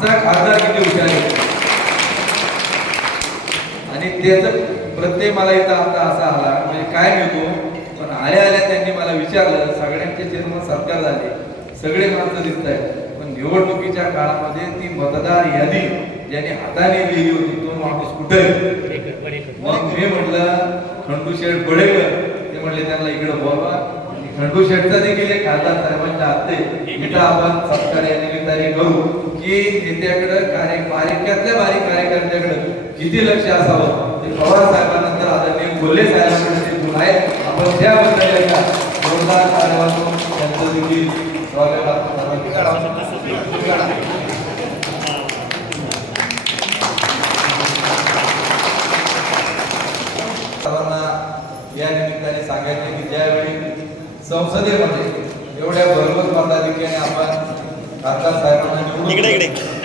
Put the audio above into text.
आमचा खासदार किती हुशार आहे? आणि त्याच प्रत्यय मला इथं आता असा आला म्हणजे काय मिळतो पण आल्या आल्या त्यांनी मला विचारलं सगळ्यांचे जन्म सत्कार झाले सगळे माणसं दिसत आहेत. पण निवडणुकीच्या काळामध्ये ती मतदार यादी ज्याने हाताने लिहिली होती तो माणूस कुठे मग मी म्हटलं खंडू शेठ बडेकर. ते म्हणले त्यांना इकडे बोलवा. आणि खंडू शेठचा देखील एक खासदार साहेबांच्या हाते मिठा आपण सत्कार या की नेत्याकडे कार्य बारीक्यातल्या बारीक कार्यकर्त्याकडे किती लक्ष असावं ते पवार साहेबांनंतर आदरणीय कोल्हे साहेबांकडे ते गुण आहेत आपण त्याबद्दल एकदा जोरदार वाजवून त्यांचं देखील स्वागत आपण या निमित्ताने सांगायचे की ज्यावेळी संसदेमध्ये एवढ्या भरघोस मताधिक्याने आपण खासदार साहेबांना निवडून.